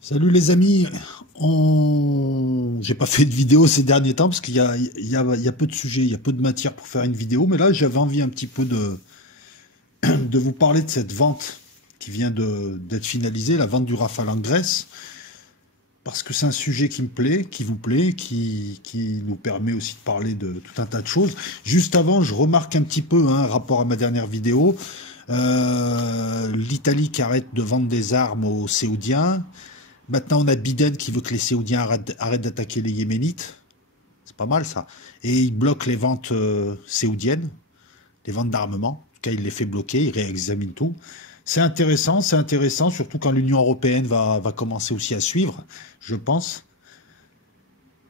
Salut les amis, j'ai pas fait de vidéo ces derniers temps parce qu'il y a peu de sujets, il y a peu de matière pour faire une vidéo, mais là j'avais envie un petit peu de vous parler de cette vente qui vient d'être finalisée, la vente du Rafale en Grèce, parce que c'est un sujet qui me plaît, qui vous plaît, qui nous permet aussi de parler de tout un tas de choses. Juste avant, je remarque un petit peu, hein, rapport à ma dernière vidéo, l'Italie qui arrête de vendre des armes aux Saoudiens. Maintenant, on a Biden qui veut que les Saoudiens arrêtent d'attaquer les Yéménites. C'est pas mal ça. Et il bloque les ventes saoudiennes, les ventes d'armement. En tout cas, il les fait bloquer, il réexamine tout. C'est intéressant, surtout quand l'Union européenne va commencer aussi à suivre, je pense.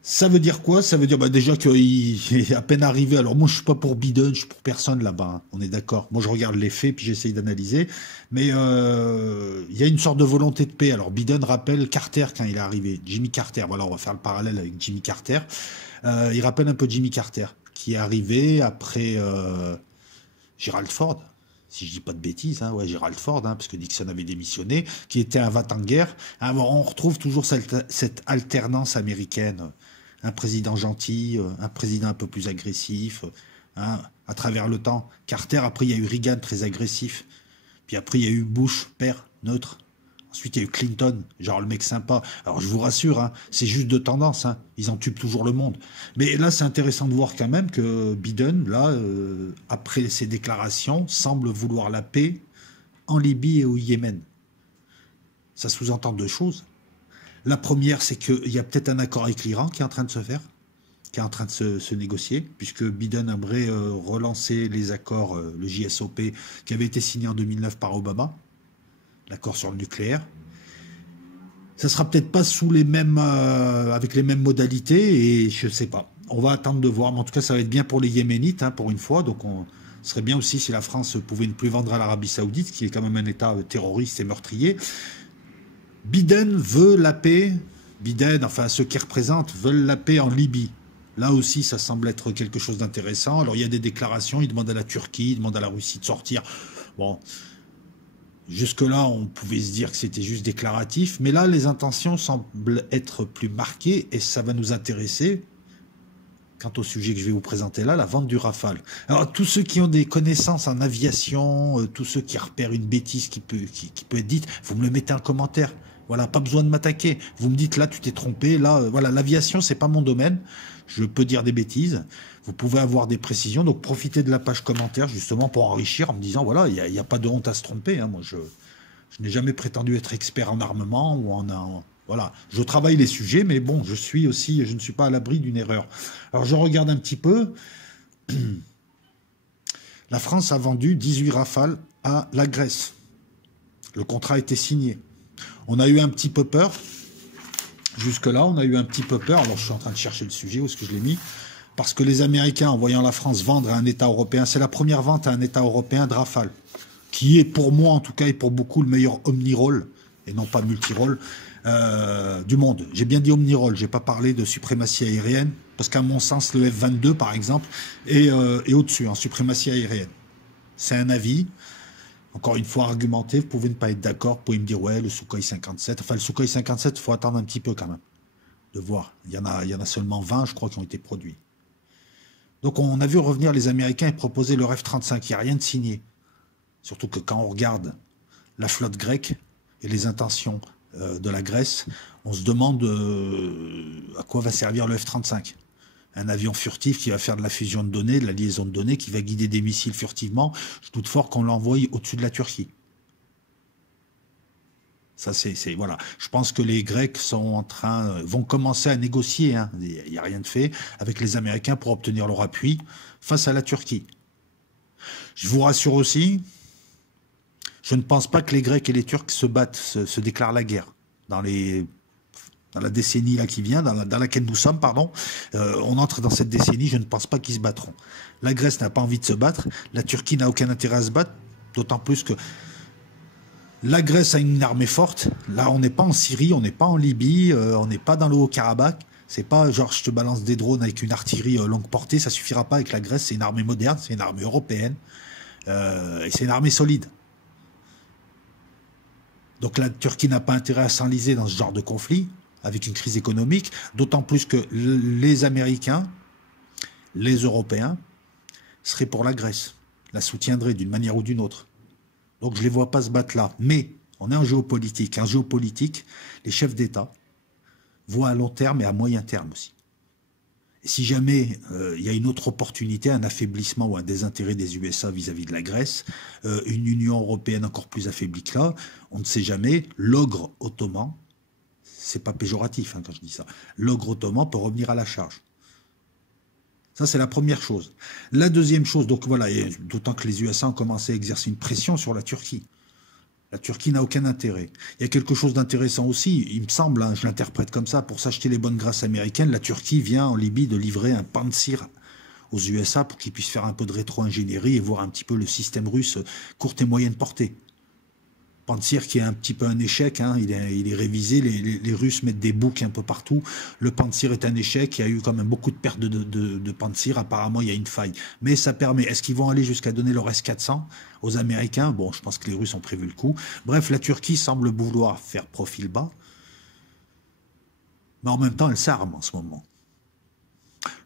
Ça veut dire quoi? Ça veut dire déjà qu'il est à peine arrivé. Alors moi, je suis pas pour Biden, je suis pour personne là-bas, hein. On est d'accord. Moi, je regarde les faits puis j'essaye d'analyser. Mais il y a une sorte de volonté de paix. Alors Biden rappelle Carter quand il est arrivé, Jimmy Carter. Voilà, on va faire le parallèle avec Jimmy Carter. Il rappelle un peu Jimmy Carter qui est arrivé après Gerald Ford. Si je dis pas de bêtises, hein, ouais, Gerald Ford, hein, parce que Nixon avait démissionné, qui était un va-t-en-guerre. Alors, on retrouve toujours cette alternance américaine, un président gentil, un président un peu plus agressif, hein, à travers le temps. Carter, après il y a eu Reagan très agressif, puis après il y a eu Bush, père, neutre. Ensuite il y a eu Clinton, genre le mec sympa. Alors je vous rassure, hein, c'est juste de tendance, hein, ils entubent toujours le monde. Mais là c'est intéressant de voir quand même que Biden, là, après ses déclarations, semble vouloir la paix en Libye et au Yémen. Ça sous-entend deux choses. La première, c'est qu'il y a peut-être un accord avec l'Iran qui est en train de se faire, qui est en train de se négocier, puisque Biden aimerait relancer les accords, le JSOP, qui avait été signé en 2009 par Obama, l'accord sur le nucléaire. Ça sera peut-être pas sous les mêmes, avec les mêmes modalités, et je sais pas. On va attendre de voir, mais en tout cas, ça va être bien pour les Yéménites, hein, pour une fois, donc ce serait bien aussi si la France pouvait ne plus vendre à l'Arabie Saoudite, qui est quand même un État terroriste et meurtrier. Biden veut la paix, Biden, enfin ceux qui représentent, veulent la paix en Libye. Là aussi, ça semble être quelque chose d'intéressant. Alors il y a des déclarations, il demande à la Turquie, il demande à la Russie de sortir. Bon, jusque-là, on pouvait se dire que c'était juste déclaratif, mais là, les intentions semblent être plus marquées et ça va nous intéresser. Quant au sujet que je vais vous présenter là, la vente du Rafale. Alors, tous ceux qui ont des connaissances en aviation, tous ceux qui repèrent une bêtise qui peut être dite, vous me le mettez en commentaire. Voilà, pas besoin de m'attaquer. Vous me dites là, tu t'es trompé. Là, voilà, l'aviation, c'est pas mon domaine. Je peux dire des bêtises. Vous pouvez avoir des précisions. Donc, profitez de la page commentaire justement pour enrichir en me disant, voilà, il n'y a pas de honte à se tromper, hein. Moi, je n'ai jamais prétendu être expert en armement ou voilà, je travaille les sujets, mais bon, je ne suis pas à l'abri d'une erreur. Alors je regarde un petit peu. La France a vendu 18 Rafales à la Grèce. Le contrat a été signé. On a eu un petit peu peur. Jusque-là, on a eu un petit peu peur. Alors je suis en train de chercher le sujet, où est-ce que je l'ai mis? Parce que les Américains, en voyant la France vendre à un État européen, c'est la première vente à un État européen de Rafale, qui est pour moi, en tout cas, et pour beaucoup, le meilleur omni-rôle, et non pas multi-rôle, du monde. J'ai bien dit omni-rôle, j'ai pas parlé de suprématie aérienne, parce qu'à mon sens, le F-22, par exemple, est au-dessus, en suprématie aérienne. C'est un avis. Encore une fois, argumenté, vous pouvez ne pas être d'accord, vous pouvez me dire, ouais, le Sukhoi 57, enfin, le Sukhoi 57, il faut attendre un petit peu quand même, de voir. Il y en a seulement 20, je crois, qui ont été produits. Donc, on a vu revenir les Américains et proposer leur F-35, il n'y a rien de signé. Surtout que quand on regarde la flotte grecque et les intentions de la Grèce, on se demande à quoi va servir le F-35. Un avion furtif qui va faire de la fusion de données, de la liaison de données, qui va guider des missiles furtivement. Je doute fort qu'on l'envoie au-dessus de la Turquie. Ça, voilà. Je pense que les Grecs vont commencer à négocier, hein, il n'y a rien de fait, avec les Américains pour obtenir leur appui face à la Turquie. Je vous rassure aussi, je ne pense pas que les Grecs et les Turcs se battent, se déclarent la guerre dans la décennie là qui vient, dans laquelle nous sommes, pardon. On entre dans cette décennie, je ne pense pas qu'ils se battront. La Grèce n'a pas envie de se battre, la Turquie n'a aucun intérêt à se battre, d'autant plus que la Grèce a une armée forte. Là, on n'est pas en Syrie, on n'est pas en Libye, on n'est pas dans le Haut-Karabakh. C'est pas genre je te balance des drones avec une artillerie longue portée, ça suffira pas avec la Grèce. C'est une armée moderne, c'est une armée européenne et c'est une armée solide. Donc la Turquie n'a pas intérêt à s'enliser dans ce genre de conflit, avec une crise économique, d'autant plus que les Américains, les Européens, seraient pour la Grèce, la soutiendraient d'une manière ou d'une autre. Donc je ne les vois pas se battre là. Mais on est en géopolitique. En géopolitique, les chefs d'État voient à long terme et à moyen terme aussi. Et si jamais il y a une autre opportunité, un affaiblissement ou un désintérêt des USA vis-à-vis de la Grèce, une Union européenne encore plus affaiblie que là, on ne sait jamais, l'ogre ottoman, c'est pas péjoratif quand je dis ça, l'ogre ottoman peut revenir à la charge. Ça, c'est la première chose. La deuxième chose, donc voilà, d'autant que les USA ont commencé à exercer une pression sur la Turquie. La Turquie n'a aucun intérêt. Il y a quelque chose d'intéressant aussi, il me semble, je l'interprète comme ça, pour s'acheter les bonnes grâces américaines, la Turquie vient en Libye de livrer un Pantsir aux USA pour qu'ils puissent faire un peu de rétro-ingénierie et voir un petit peu le système russe courte et moyenne portée. Pantsir qui est un petit peu un échec, il est révisé, les Russes mettent des boucs un peu partout, le Pantsir est un échec, il y a eu quand même beaucoup de pertes de Pantsir, apparemment il y a une faille. Mais ça permet, est-ce qu'ils vont aller jusqu'à donner leur S-400 aux Américains? Bon, je pense que les Russes ont prévu le coup. Bref, la Turquie semble vouloir faire profil bas, mais en même temps elle s'arme en ce moment.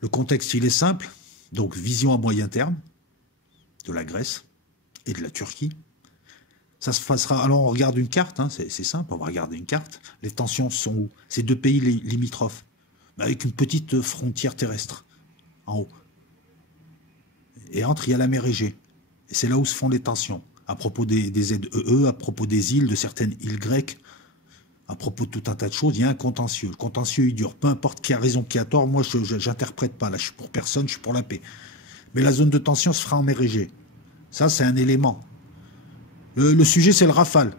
Le contexte il est simple, donc vision à moyen terme de la Grèce et de la Turquie. Ça se passera. Alors on regarde une carte, c'est simple, on va regarder une carte. Les tensions sont où? C'est deux pays limitrophes, mais avec une petite frontière terrestre en haut. Et entre, il y a la mer Égée. Et c'est là où se font les tensions. À propos des ZEE, à propos des îles, de certaines îles grecques, à propos de tout un tas de choses, il y a un contentieux. Le contentieux, il dure. Peu importe qui a raison, qui a tort, moi je n'interprète pas. Là, je suis pour personne, je suis pour la paix. Mais la zone de tension se fera en mer Égée. Ça, c'est un élément. Le sujet, c'est le Rafale.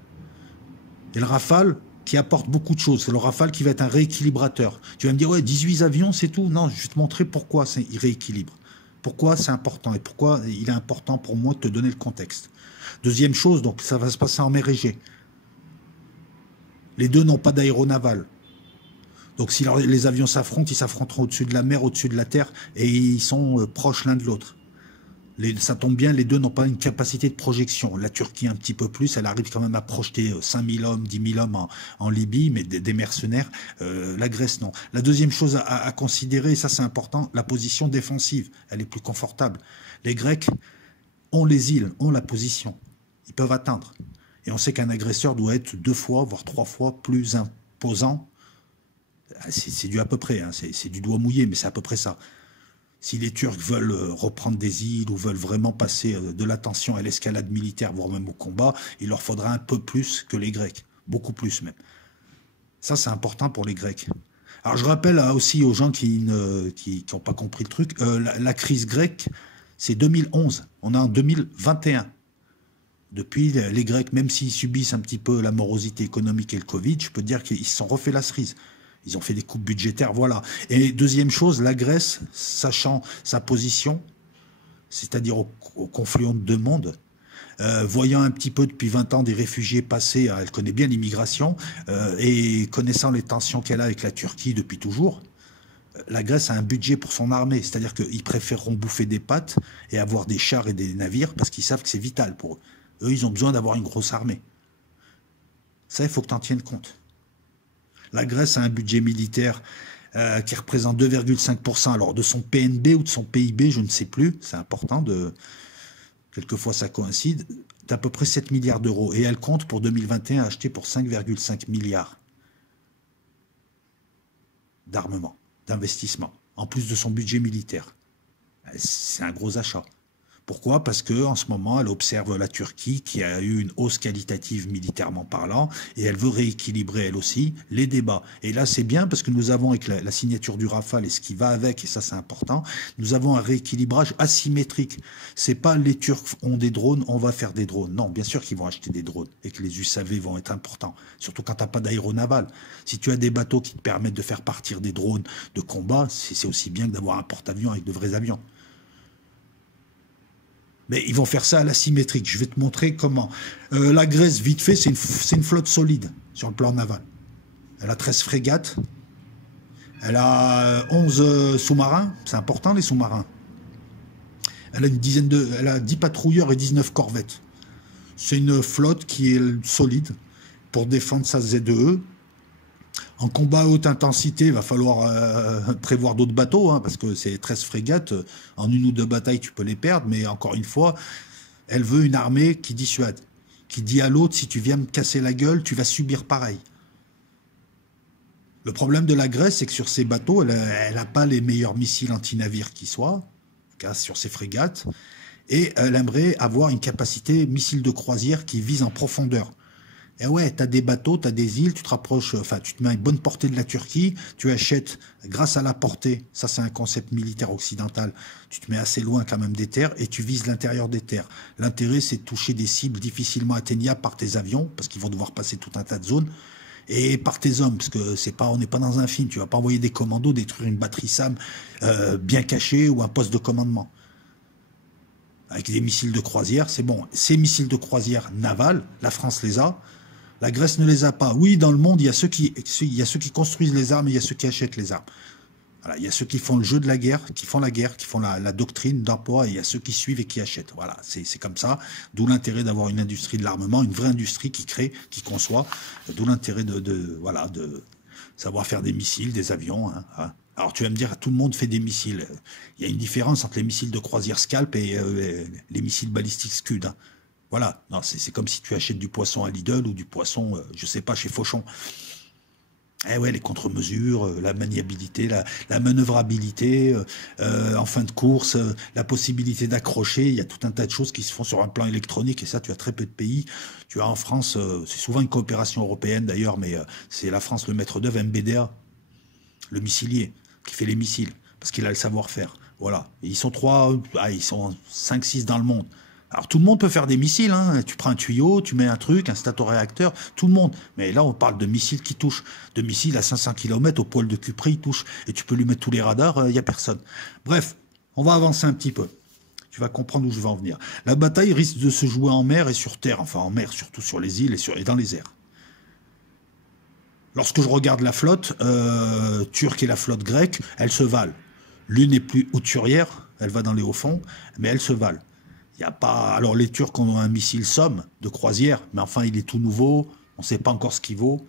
Et le Rafale qui apporte beaucoup de choses. C'est le Rafale qui va être un rééquilibrateur. Tu vas me dire, ouais, 18 avions, c'est tout. Non, je vais te montrer pourquoi il rééquilibre. Pourquoi c'est important et pourquoi il est important pour moi de te donner le contexte. Deuxième chose, donc ça va se passer en mer Égée. Les deux n'ont pas d'aéronaval. Donc si les avions s'affrontent, ils s'affronteront au-dessus de la mer, au-dessus de la terre, et ils sont proches l'un de l'autre. Ça tombe bien, les deux n'ont pas une capacité de projection. La Turquie un petit peu plus, elle arrive quand même à projeter 5000 hommes, 10 000 hommes en Libye, mais des mercenaires. La Grèce, non. La deuxième chose à considérer, et ça c'est important, la position défensive. Elle est plus confortable. Les Grecs ont les îles, ont la position. Ils peuvent atteindre. Et on sait qu'un agresseur doit être 2 fois, voire 3 fois plus imposant. C'est du à peu près, c'est du doigt mouillé, mais c'est à peu près ça. Si les Turcs veulent reprendre des îles ou veulent vraiment passer de la tension à l'escalade militaire, voire même au combat, il leur faudra un peu plus que les Grecs. Beaucoup plus même. Ça, c'est important pour les Grecs. Alors, je rappelle aussi aux gens qui n'ont pas compris le truc, la crise grecque, c'est 2011. On est en 2021. Depuis, les Grecs, même s'ils subissent un petit peu la morosité économique et le Covid, je peux dire qu'ils se sont refait la cerise. Ils ont fait des coupes budgétaires, voilà. Et deuxième chose, la Grèce, sachant sa position, c'est-à-dire au confluent de deux mondes, voyant un petit peu depuis 20 ans des réfugiés passer, elle connaît bien l'immigration, et connaissant les tensions qu'elle a avec la Turquie depuis toujours, la Grèce a un budget pour son armée, c'est-à-dire qu'ils préféreront bouffer des pâtes et avoir des chars et des navires parce qu'ils savent que c'est vital pour eux. Eux, ils ont besoin d'avoir une grosse armée. Ça, il faut que tu en tiennes compte. La Grèce a un budget militaire qui représente 2,5%, alors de son PNB ou de son PIB, je ne sais plus, c'est important, quelquefois ça coïncide, d'à peu près 7 milliards d'euros. Et elle compte pour 2021 acheter pour 5,5 milliards d'armement, d'investissement, en plus de son budget militaire. C'est un gros achat. Pourquoi? Parce qu'en ce moment, elle observe la Turquie qui a eu une hausse qualitative militairement parlant et elle veut rééquilibrer elle aussi les débats. Et là, c'est bien parce que nous avons, avec la signature du Rafale et ce qui va avec, et ça c'est important, nous avons un rééquilibrage asymétrique. C'est pas les Turcs ont des drones, on va faire des drones. Non, bien sûr qu'ils vont acheter des drones et que les USAV vont être importants, surtout quand tu n'as pas d'aéronaval. Si tu as des bateaux qui te permettent de faire partir des drones de combat, c'est aussi bien que d'avoir un porte-avions avec de vrais avions. Mais ils vont faire ça à l'asymétrique. Je vais te montrer comment. La Grèce, vite fait, c'est une flotte solide sur le plan naval. Elle a 13 frégates. Elle a 11 sous-marins. C'est important, les sous-marins. Elle a 10 patrouilleurs et 19 corvettes. C'est une flotte qui est solide. pour défendre sa ZEE. En combat à haute intensité, il va falloir prévoir d'autres bateaux, hein, parce que c'est 13 frégates. En une ou deux batailles, tu peux les perdre, mais encore une fois, elle veut une armée qui dissuade, qui dit à l'autre, si tu viens me casser la gueule, tu vas subir pareil. Le problème de la Grèce, c'est que sur ces bateaux, elle n'a pas les meilleurs missiles anti-navires qui soient, sur ses frégates, et elle aimerait avoir une capacité missile de croisière qui vise en profondeur. Et ouais, tu as des bateaux, tu as des îles, tu te rapproches, enfin, tu te mets à une bonne portée de la Turquie, tu achètes, grâce à la portée, ça c'est un concept militaire occidental, tu te mets assez loin quand même des terres et tu vises l'intérieur des terres. L'intérêt, c'est de toucher des cibles difficilement atteignables par tes avions, parce qu'ils vont devoir passer tout un tas de zones, et par tes hommes, parce que c'est pas, on n'est pas dans un film, tu vas pas envoyer des commandos détruire une batterie SAM bien cachée ou un poste de commandement. Avec des missiles de croisière, c'est bon. Ces missiles de croisière navals, la France les a, la Grèce ne les a pas. Oui, dans le monde, il y a ceux qui construisent les armes et il y a ceux qui achètent les armes. Voilà, il y a ceux qui font le jeu de la guerre, qui font la doctrine d'emploi, et il y a ceux qui suivent et qui achètent. Voilà, c'est comme ça. D'où l'intérêt d'avoir une industrie de l'armement, une vraie industrie qui crée, qui conçoit. D'où l'intérêt de savoir faire des missiles, des avions. Hein. Alors tu vas me dire, tout le monde fait des missiles. Il y a une différence entre les missiles de croisière Scalp et les missiles balistiques Scud. Hein. Voilà, c'est comme si tu achètes du poisson à Lidl ou du poisson, je sais pas, chez Fauchon. Eh ouais, les contre-mesures, la maniabilité, la manœuvrabilité, en fin de course, la possibilité d'accrocher, il y a tout un tas de choses qui se font sur un plan électronique, et ça, tu as très peu de pays. Tu as en France, c'est souvent une coopération européenne d'ailleurs, mais c'est la France le maître d'œuvre, MBDA, le missilier, qui fait les missiles, parce qu'il a le savoir-faire. Voilà. Et ils sont ils sont 5-6 dans le monde. Alors tout le monde peut faire des missiles, hein. Tu prends un tuyau, tu mets un truc, un statoréacteur, tout le monde. Mais là on parle de missiles qui touchent, de missiles à 500 km au poil de Cupré, ils touchent. Et tu peux lui mettre tous les radars, il n'y a personne. Bref, on va avancer un petit peu. Tu vas comprendre où je vais en venir. La bataille risque de se jouer en mer et sur terre, enfin en mer, surtout sur les îles et dans les airs. Lorsque je regarde la flotte turque et la flotte grecque, elles se valent. L'une est plus hauturière, elle va dans les hauts fonds, mais elles se valent. Il y a pas. Alors les Turcs ont un missile Somme de croisière, mais enfin il est tout nouveau, on ne sait pas encore ce qu'il vaut.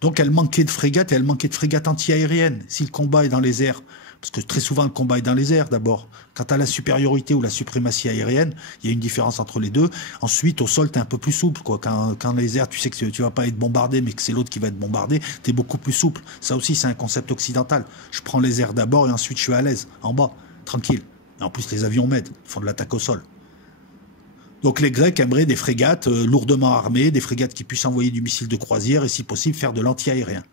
Donc elle manquait de frégates et elle manquait de frégates anti-aériennes. Si le combat est dans les airs, parce que très souvent le combat est dans les airs d'abord. Quant à la supériorité ou la suprématie aérienne, il y a une différence entre les deux. Ensuite au sol tu es un peu plus souple, quoi. Quand les airs tu sais que tu vas pas être bombardé, mais que c'est l'autre qui va être bombardé, tu es beaucoup plus souple. Ça aussi c'est un concept occidental. Je prends les airs d'abord et ensuite je suis à l'aise, en bas, tranquille. Et en plus, les avions m'aident, font de l'attaque au sol. Donc les Grecs aimeraient des frégates lourdement armées, des frégates qui puissent envoyer du missile de croisière et si possible faire de l'anti-aérien.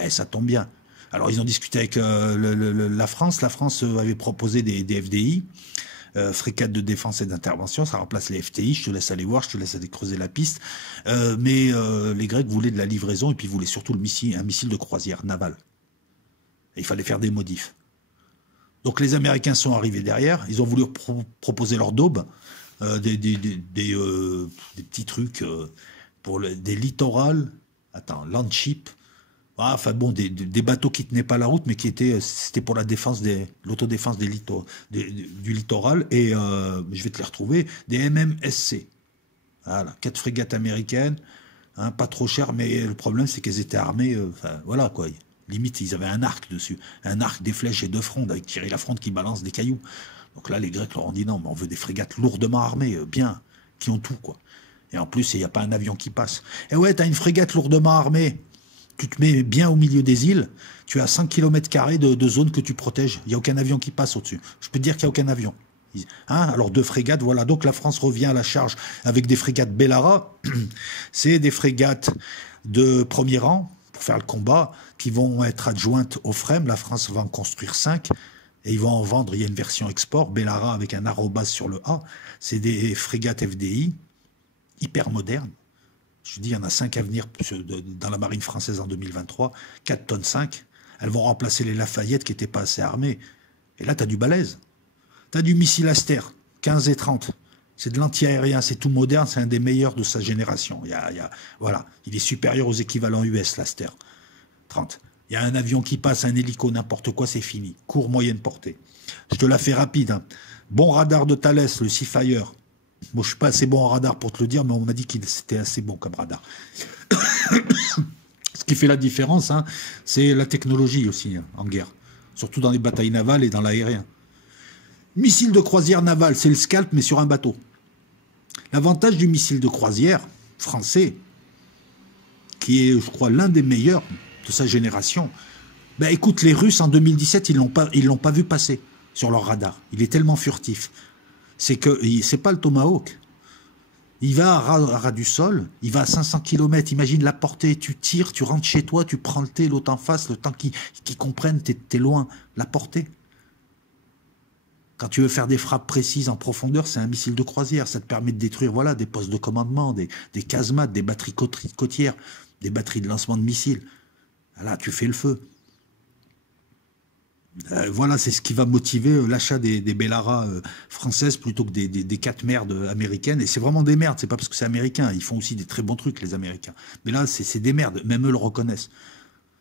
Eh, ça tombe bien. Alors ils ont discuté avec la France. La France avait proposé des FDI, frégates de défense et d'intervention. Ça remplace les FTI. Je te laisse aller voir, je te laisse aller creuser la piste. Mais les Grecs voulaient de la livraison et puis voulaient surtout un missile de croisière naval. Et il fallait faire des modifs. Donc les Américains sont arrivés derrière, ils ont voulu proposer leur daube, des petits trucs pour des littorales, Landship, enfin bon, des bateaux qui tenaient pas la route, mais c'était pour la défense l'autodéfense du littoral, et je vais te les retrouver, des MMSC. Voilà, 4 frégates américaines, hein, pas trop chères, mais le problème c'est qu'elles étaient armées, voilà quoi. Limite, ils avaient un arc dessus. Un arc, des flèches et 2 frondes, avec Thierry Lafronde qui balance des cailloux. Donc là, les Grecs leur ont dit non, mais on veut des frégates lourdement armées, bien, qui ont tout, quoi. Et en plus, il n'y a pas un avion qui passe. Et ouais, t'as une frégate lourdement armée. Tu te mets bien au milieu des îles. Tu as 5 km² de zone que tu protèges. Il n'y a aucun avion qui passe au-dessus. Je peux te dire qu'il n'y a aucun avion. Hein, alors 2 frégates, voilà. Donc la France revient à la charge avec des frégates Bellara. C'est des frégates de premier rang, pour faire le combat, qui vont être adjointes au FREMM. La France va en construire 5 et ils vont en vendre. Il y a une version export, Bellara avec un arrobas sur le A. C'est des frégates FDI hyper modernes. Je dis, il y en a 5 à venir dans la marine française en 2023, 4 tonnes 5. Elles vont remplacer les Lafayette qui n'étaient pas assez armées. Et là, tu as du balèze. Tu as du missile Aster, 15 et 30. C'est de l'anti-aérien, c'est tout moderne, c'est un des meilleurs de sa génération. Voilà, il est supérieur aux équivalents US, l'Aster. 30. Il y a un avion qui passe, un hélico, n'importe quoi, c'est fini. Court, moyenne portée. Je te la fais rapide. Hein. Bon radar de Thales, le Seafire. Bon, je suis pas assez bon en radar pour te le dire, mais on m'a dit qu'il c'était assez bon comme radar. Ce qui fait la différence, hein, c'est la technologie aussi, hein, en guerre. Surtout dans les batailles navales et dans l'aérien. Missile de croisière naval, c'est le scalp, mais sur un bateau. L'avantage du missile de croisière français, qui est, je crois, l'un des meilleurs de sa génération, ben écoute, les Russes, en 2017, ils l'ont pas vu passer sur leur radar. Il est tellement furtif. C'est que c'est pas le Tomahawk. Il va à ras du sol, il va à 500 km, imagine la portée, tu tires, tu rentres chez toi, tu prends le thé, l'autre en face, le temps qu'ils comprennent, t'es loin, la portée. Quand tu veux faire des frappes précises en profondeur, c'est un missile de croisière, ça te permet de détruire voilà, des postes de commandement, des casemates, des batteries côtières, des batteries de lancement de missiles. Là, tu fais le feu. Voilà, c'est ce qui va motiver l'achat des Bellara françaises plutôt que des 4 merdes américaines. Et c'est vraiment des merdes, c'est pas parce que c'est américain. Ils font aussi des très bons trucs, les Américains. Mais là, c'est des merdes, même eux le reconnaissent.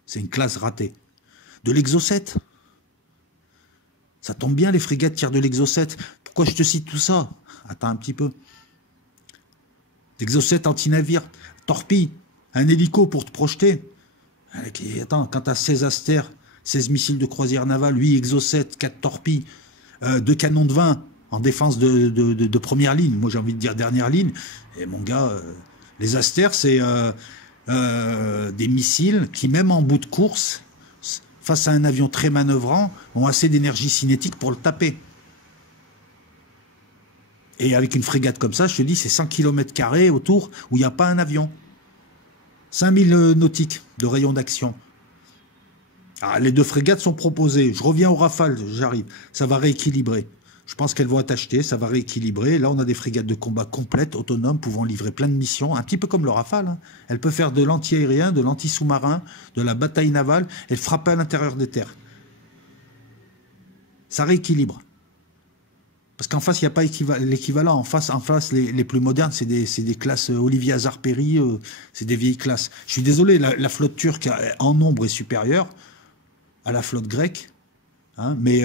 C'est une classe ratée. De l'Exocet. Ça tombe bien, les frégates tirent de l'Exocet. Pourquoi je te cite tout ça? Attends un petit peu. L'Exocet anti-navire, torpille, un hélico pour te projeter. Attends, quand t'as 16 Aster, 16 missiles de croisière navale, 8 Exocet, 4 torpilles, 2 canons de 20 en défense de première ligne. Moi, j'ai envie de dire dernière ligne. Et mon gars, les Aster, c'est des missiles qui, même en bout de course, face à un avion très manœuvrant, ont assez d'énergie cinétique pour le taper. Et avec une frégate comme ça, je te dis, c'est 100 km² autour où il n'y a pas un avion. 5000 nautiques de rayon d'action. Ah, les 2 frégates sont proposées. Je reviens au Rafale, j'arrive. Ça va rééquilibrer. Je pense qu'elles vont être achetées, ça va rééquilibrer. Là, on a des frégates de combat complètes, autonomes, pouvant livrer plein de missions, un petit peu comme le Rafale. Hein. Elle peut faire de l'anti-aérien, de l'anti-sous-marin, de la bataille navale, et frapper à l'intérieur des terres. Ça rééquilibre. Parce qu'en face, il n'y a pas l'équivalent. En face, les plus modernes, c'est des classes Olivier Hazard-Perry, c'est des vieilles classes. Je suis désolé, la flotte turque en nombre est supérieure à la flotte grecque, hein, mais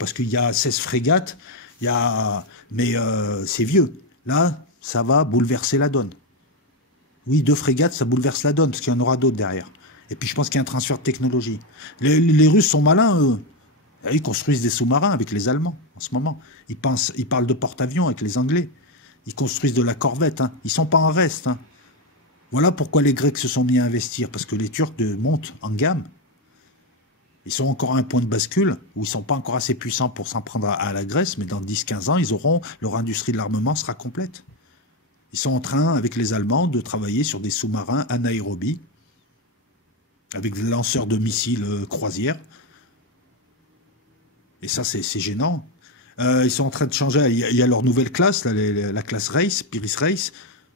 parce qu'il y a 16 frégates, mais c'est vieux. Là, ça va bouleverser la donne. Oui, 2 frégates, ça bouleverse la donne, parce qu'il y en aura d'autres derrière. Et puis je pense qu'il y a un transfert de technologie. Les Russes sont malins, eux. Ils construisent des sous-marins avec les Allemands, en ce moment. Ils parlent de porte-avions avec les Anglais. Ils construisent de la corvette. Hein. Ils ne sont pas en reste. Hein. Voilà pourquoi les Grecs se sont mis à investir, parce que les Turcs montent en gamme. Ils sont encore à un point de bascule où ils ne sont pas encore assez puissants pour s'en prendre à la Grèce, mais dans 10-15 ans, leur industrie de l'armement sera complète. Ils sont en train, avec les Allemands, de travailler sur des sous-marins anaérobies, avec des lanceurs de missiles croisières. Et ça, c'est gênant. Ils sont en train de changer. Il y a leur nouvelle classe, la classe Race, Pyrrhus Race.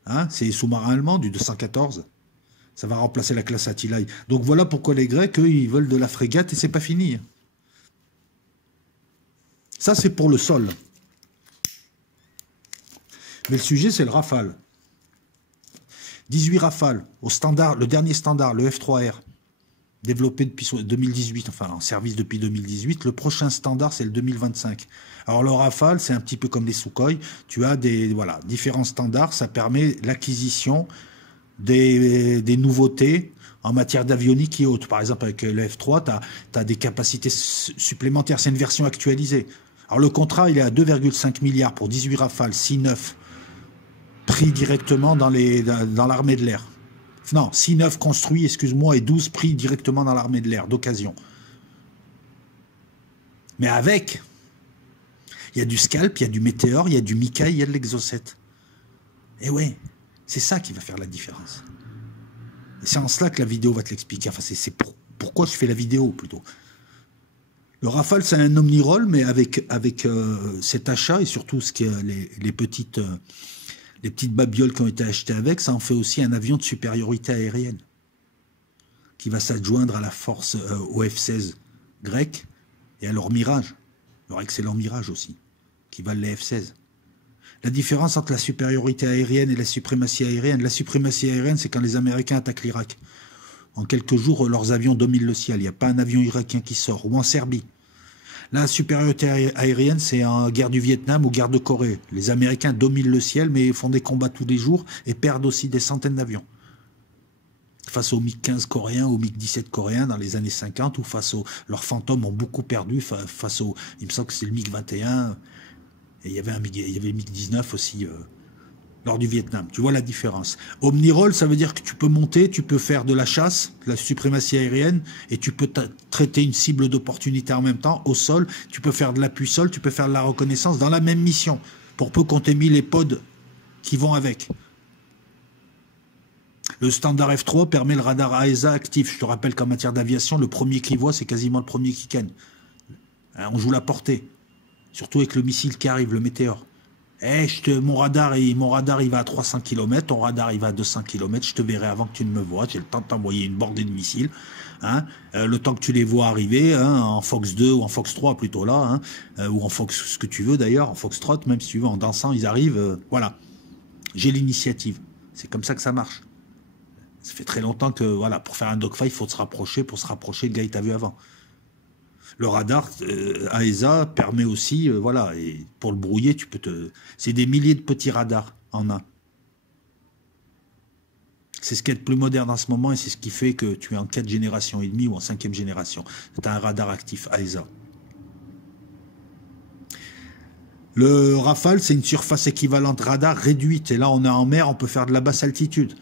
Hein, c'est les sous-marins allemands du 214. Ça va remplacer la classe Attila. Donc voilà pourquoi les Grecs, eux, ils veulent de la frégate et c'est pas fini. Ça, c'est pour le sol. Mais le sujet, c'est le Rafale. 18 Rafales, au standard, le dernier standard, le F3R. Développé depuis 2018, enfin en service depuis 2018. Le prochain standard, c'est le 2025. Alors le Rafale, c'est un petit peu comme les Sukhoi. Tu as différents standards. Ça permet l'acquisition des nouveautés en matière d'avionique et autres. Par exemple, avec le F3, tu as des capacités supplémentaires. C'est une version actualisée. Alors le contrat, il est à 2,5 milliards pour 18 Rafales, 6-9, pris directement dans l'armée de l'air. Non, 6-9 construits, excuse-moi, et 12 pris directement dans l'armée de l'air, d'occasion. Mais avec, il y a du Scalp, il y a du Météore, il y a du Mikaï, il y a de l'Exocet. Et ouais, c'est ça qui va faire la différence. Et c'est en cela que la vidéo va te l'expliquer. Enfin, c'est pourquoi je fais la vidéo, plutôt. Le Rafale, c'est un omni-rôle, mais avec cet achat, et surtout ce qui est les petites babioles qui ont été achetées avec, ça en fait aussi un avion de supériorité aérienne qui va s'adjoindre à la force au F-16 grec et à leur Mirage, leur excellent Mirage aussi, qui valent les F-16. La différence entre la supériorité aérienne et la suprématie aérienne, c'est quand les Américains attaquent l'Irak. En quelques jours, leurs avions dominent le ciel. Il n'y a pas un avion irakien qui sort. Ou en Serbie. La supériorité aérienne, c'est en guerre du Vietnam ou guerre de Corée. Les Américains dominent le ciel, mais font des combats tous les jours et perdent aussi des centaines d'avions. Face aux MiG-15 coréens, aux MiG-17 coréens dans les années 50, ou face aux... Leurs fantômes ont beaucoup perdu face aux... Il me semble que c'est le MiG-21, et il y avait le MiG-19 aussi lors du Vietnam. Tu vois la différence. Omnirole, ça veut dire que tu peux monter, tu peux faire de la chasse, de la suprématie aérienne, et tu peux traiter une cible d'opportunité en même temps, au sol, tu peux faire de l'appui sol, tu peux faire de la reconnaissance dans la même mission, pour peu qu'on t'ait mis les pods qui vont avec. Le standard F3 permet le radar AESA actif. Je te rappelle qu'en matière d'aviation, le premier qui voit, c'est quasiment le premier qui ken. On joue la portée. Surtout avec le missile qui arrive, le météore. Mon radar, il va à 300 km, ton radar, il va à 200 km, je te verrai avant que tu ne me vois, j'ai le temps de t'envoyer une bordée de missiles, hein, le temps que tu les vois arriver, hein, en Fox 2 ou en Fox 3 plutôt là, hein, ou en Fox, ce que tu veux d'ailleurs, en Foxtrot, même si tu veux, en dansant, ils arrivent, voilà. J'ai l'initiative. C'est comme ça que ça marche. Ça fait très longtemps que, voilà, pour faire un dogfight, il faut se rapprocher, pour se rapprocher, le gars, il t'a vu avant. Le radar AESA permet aussi, voilà, et pour le brouiller, tu peux c'est des milliers de petits radars en un. C'est ce qui est le plus moderne en ce moment et c'est ce qui fait que tu es en 4 générations et demie ou en 5e génération. Tu as un radar actif AESA. Le Rafale, c'est une surface équivalente radar réduite. Et là, on est en mer, on peut faire de la basse altitude.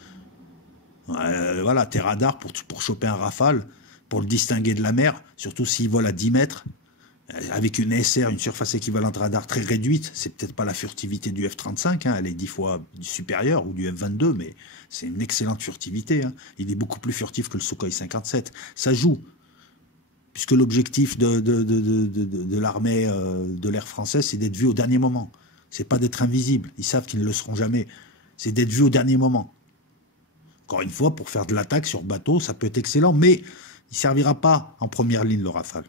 Voilà, tes radars pour choper un Rafale, pour le distinguer de la mer, surtout s'il vole à 10 mètres, avec une SR, une surface équivalente radar très réduite, c'est peut-être pas la furtivité du F-35, hein, elle est 10 fois supérieure, ou du F-22, mais c'est une excellente furtivité. Hein. Il est beaucoup plus furtif que le Sukhoi 57. Ça joue, puisque l'objectif de l'armée de l'air français, c'est d'être vu au dernier moment. C'est pas d'être invisible, ils savent qu'ils ne le seront jamais. C'est d'être vu au dernier moment. Encore une fois, pour faire de l'attaque sur bateau, ça peut être excellent, mais il ne servira pas en première ligne, le Rafale.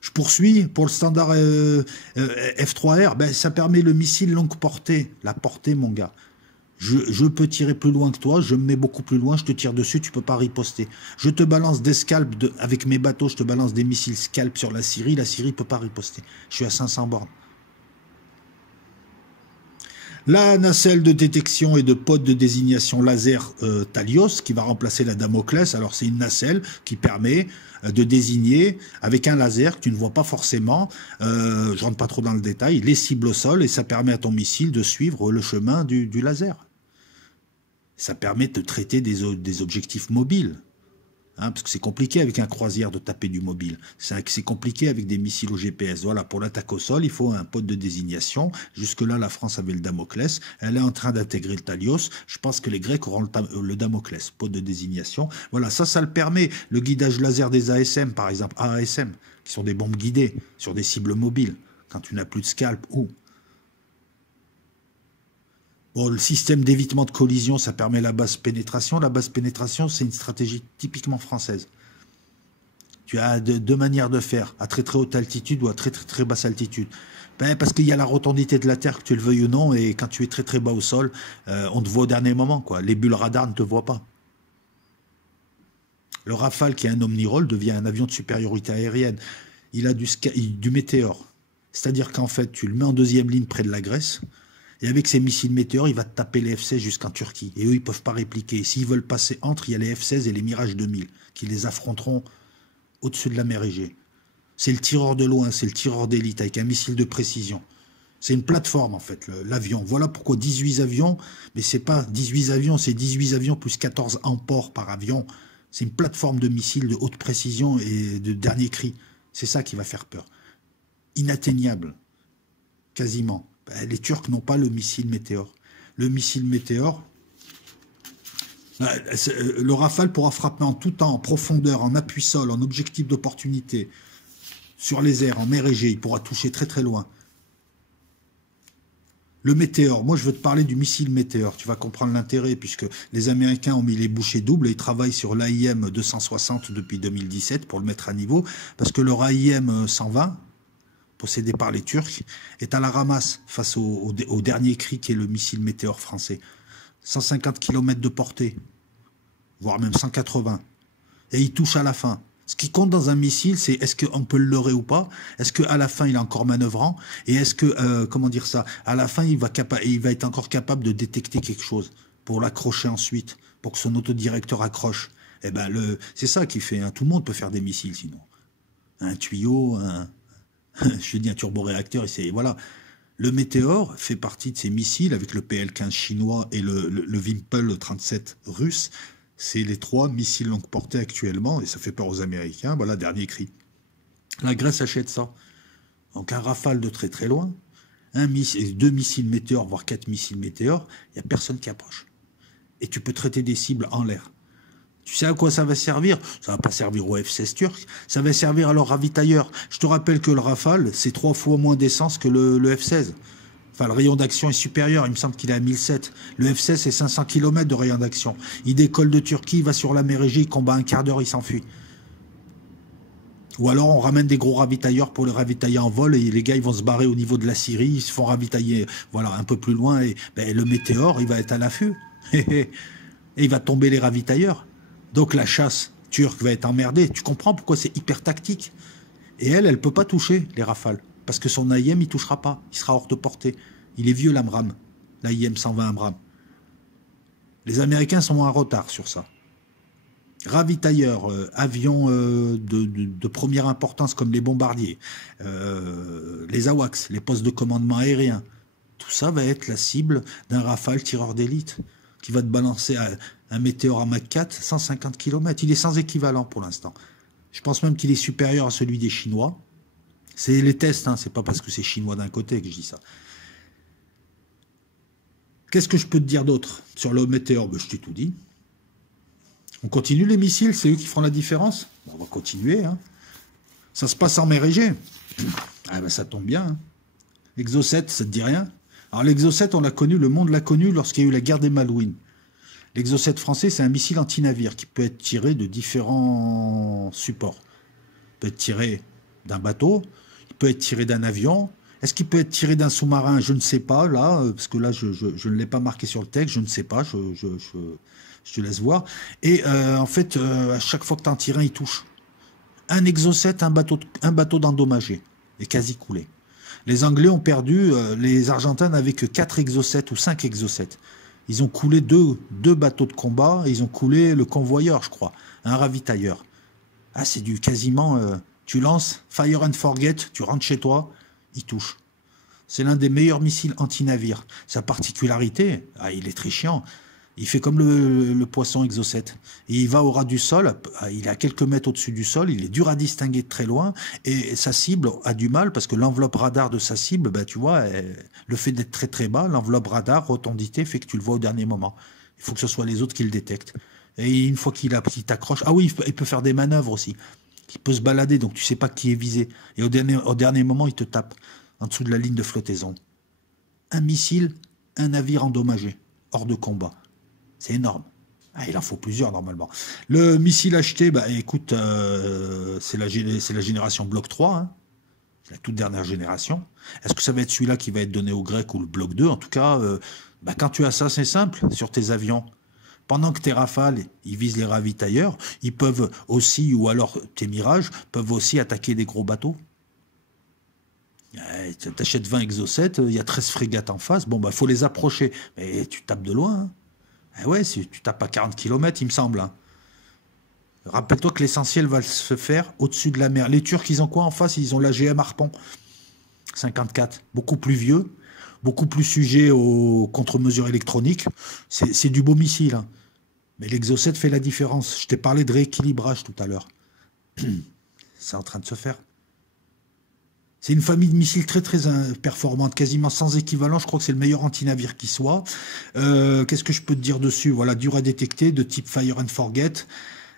Je poursuis. Pour le standard F3R, ben, ça permet le missile longue portée. La portée, mon gars. Je peux tirer plus loin que toi, je me mets beaucoup plus loin, je te tire dessus, tu ne peux pas riposter. Je te balance des scalps, avec mes bateaux, je te balance des missiles scalp sur la Syrie ne peut pas riposter. Je suis à 500 bornes. La nacelle de détection et de pod de désignation laser Talios qui va remplacer la Damoclès. Alors c'est une nacelle qui permet de désigner avec un laser que tu ne vois pas forcément, je rentre pas trop dans le détail, les cibles au sol et ça permet à ton missile de suivre le chemin du laser. Ça permet de traiter des objectifs mobiles. Hein, parce que c'est compliqué avec un croisière de taper du mobile. C'est compliqué avec des missiles au GPS. Voilà, pour l'attaque au sol, il faut un pod de désignation. Jusque-là, la France avait le Damoclès. Elle est en train d'intégrer le Talios. Je pense que les Grecs auront le Damoclès, pod de désignation. Voilà, ça le permet. Le guidage laser des ASM, par exemple, AASM, qui sont des bombes guidées sur des cibles mobiles, quand tu n'as plus de scalp ou... Bon, le système d'évitement de collision, ça permet la basse pénétration. La basse pénétration, c'est une stratégie typiquement française. Tu as deux manières de faire, à très très haute altitude ou à très très très basse altitude. Ben, parce qu'il y a la rotondité de la Terre, que tu le veuilles ou non, et quand tu es très très bas au sol, on te voit au dernier moment, quoi. Les bulles radar ne te voient pas. Le Rafale, qui est un omnirole, devient un avion de supériorité aérienne. Il a du météore. C'est-à-dire qu'en fait, tu le mets en deuxième ligne près de la Grèce, et avec ces missiles météores, il va te taper les F-16 jusqu'en Turquie. Et eux, ils ne peuvent pas répliquer. S'ils veulent passer entre, il y a les F-16 et les Mirage 2000 qui les affronteront au-dessus de la mer Égée. C'est le tireur de loin, c'est le tireur d'élite avec un missile de précision. C'est une plateforme, en fait, l'avion. Voilà pourquoi 18 avions, mais c'est pas 18 avions, c'est 18 avions plus 14 emport par avion. C'est une plateforme de missiles de haute précision et de dernier cri. C'est ça qui va faire peur. Inatteignable, quasiment. Les Turcs n'ont pas le missile météore. Le missile météore, le Rafale pourra frapper en tout temps, en profondeur, en appui sol, en objectif d'opportunité, sur les airs, en mer Égée. Il pourra toucher très très loin. Le météore, moi je veux te parler du missile météore. Tu vas comprendre l'intérêt puisque les Américains ont mis les bouchées doubles et ils travaillent sur l'AIM 260 depuis 2017 pour le mettre à niveau. Parce que leur AIM 120... possédé par les Turcs, est à la ramasse face au dernier cri qui est le missile météore français. 150 km de portée, voire même 180. Et il touche à la fin. Ce qui compte dans un missile, c'est est-ce qu'on peut le leurrer ou pas? Est-ce qu'à la fin, il est encore manœuvrant? Et est-ce que, comment dire ça? À la fin, il va être encore capable de détecter quelque chose pour l'accrocher ensuite, pour que son autodirecteur accroche. Eh ben, c'est ça qui fait, hein. Tout le monde peut faire des missiles, sinon. Un tuyau, je dis un turboréacteur, et c'est, voilà. Le Météore fait partie de ces missiles avec le PL-15 chinois et le Wimpel 37 russe. C'est les 3 missiles longue portée actuellement, et ça fait peur aux Américains. Voilà, dernier cri. La Grèce achète ça. Donc un Rafale de très très loin, 2 missiles Météore, voire 4 missiles Météore, il n'y a personne qui approche. Et tu peux traiter des cibles en l'air. Tu sais à quoi ça va servir? Ça va pas servir au F-16 turc, ça va servir à leur ravitailleur. Je te rappelle que le Rafale, c'est 3 fois moins d'essence que le F-16. Enfin, le rayon d'action est supérieur, il me semble qu'il est à 1007. Le F-16, c'est 500 km de rayon d'action. Il décolle de Turquie, il va sur la mer Égée, il combat un quart d'heure, il s'enfuit. Ou alors on ramène des gros ravitailleurs pour les ravitailler en vol, et les gars ils vont se barrer au niveau de la Syrie, ils se font ravitailler voilà, un peu plus loin, et ben, le Météore, il va être à l'affût. Et il va tomber les ravitailleurs. Donc la chasse turque va être emmerdée. Tu comprends pourquoi c'est hyper tactique? Et elle peut pas toucher les Rafales. Parce que son AIM, il touchera pas. Il sera hors de portée. Il est vieux, l'AMRAAM. L'AIM 120 AMRAAM. Les Américains sont en retard sur ça. Ravitailleurs, avions de première importance comme les bombardiers, les AWACS, les postes de commandement aérien. Tout ça va être la cible d'un Rafale tireur d'élite qui va te balancer un Météore à Mach 4, 150 km. Il est sans équivalent pour l'instant. Je pense même qu'il est supérieur à celui des Chinois. C'est les tests, hein, c'est pas parce que c'est chinois d'un côté que je dis ça. Qu'est-ce que je peux te dire d'autre sur le Météore? Ben, je t'ai tout dit. On continue les missiles, c'est eux qui feront la différence? On va continuer. Hein. Ça se passe en mer Égée. Ah ben ça tombe bien. Hein. Exo 7, ça te dit rien? Alors l'Exo 7, on l'a connu, le monde l'a connu lorsqu'il y a eu la guerre des Malouines. L'Exo 7 français, c'est un missile anti-navire qui peut être tiré de différents supports. Il peut être tiré d'un bateau, il peut être tiré d'un avion. Est-ce qu'il peut être tiré d'un sous-marin? Je ne sais pas, là, parce que là, je ne l'ai pas marqué sur le texte, je ne sais pas, je te laisse voir. Et en fait, à chaque fois que tu en tires un, il touche. Un Exo 7, un bateau d'endommagé, est quasi coulé. Les Anglais ont perdu, les Argentins n'avaient que 4 Exo 7 ou 5 Exo 7. Ils ont coulé deux bateaux de combat, et ils ont coulé le convoyeur, je crois, un ravitailleur. Ah, c'est du quasiment... tu lances, fire and forget, tu rentres chez toi, il touche. C'est l'un des meilleurs missiles anti-navires. Sa particularité, il est très chiant, il fait comme le poisson Exo 7. Il va au ras du sol, il est à quelques mètres au-dessus du sol, il est dur à distinguer de très loin, et sa cible a du mal, parce que l'enveloppe radar de sa cible, ben, tu vois, le fait d'être très très bas, l'enveloppe radar, rotondité, fait que tu le vois au dernier moment. Il faut que ce soit les autres qui le détectent. Et une fois qu'il t'accroche, ah oui, il peut faire des manœuvres aussi. Il peut se balader, donc tu sais pas qui est visé. Et au dernier moment, il te tape en dessous de la ligne de flottaison. Un missile, un navire endommagé, hors de combat. C'est énorme. Ah, il en faut plusieurs normalement. Le missile acheté, bah, écoute, c'est la génération Bloc 3, hein. C'est la toute dernière génération. Est-ce que ça va être celui-là qui va être donné aux Grecs ou le Bloc 2? En tout cas, bah, quand tu as ça, c'est simple, sur tes avions. Pendant que tes Rafales, ils visent les ravitailleurs, ils peuvent aussi, ou alors tes Mirages, peuvent aussi attaquer des gros bateaux. Tu achètes 20 Exo 7, il y a 13 frégates en face, bon, bah, faut les approcher. Mais tu tapes de loin, hein. Eh ouais, si tu tapes à 40 km, il me semble. Hein. Rappelle-toi que l'essentiel va se faire au-dessus de la mer. Les Turcs, ils ont quoi en face? Ils ont la GM Harpon 54, beaucoup plus vieux, beaucoup plus sujet aux contre-mesures électroniques. C'est du beau missile. Hein. Mais l'Exo 7 fait la différence. Je t'ai parlé de rééquilibrage tout à l'heure. C'est en train de se faire. C'est une famille de missiles très très performante, quasiment sans équivalent. Je crois que c'est le meilleur anti-navire qui soit. Qu'est-ce que je peux te dire dessus? Voilà, dur à détecter, de type Fire and Forget.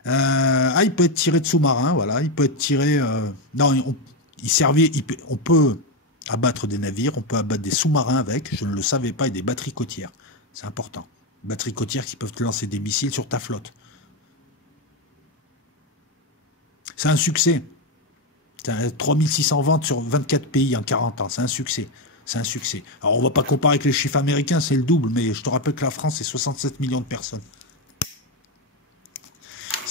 Il peut être tiré de sous-marin, voilà. Il peut être tiré... non, on peut abattre des navires, on peut abattre des sous-marins avec. Je ne le savais pas, et des batteries côtières. C'est important. Batteries côtières qui peuvent te lancer des missiles sur ta flotte. C'est un succès. 3600 ventes sur 24 pays en 40 ans, c'est un succès. C'est un succès. Alors on ne va pas comparer avec les chiffres américains, c'est le double, mais je te rappelle que la France, c'est 67 millions de personnes.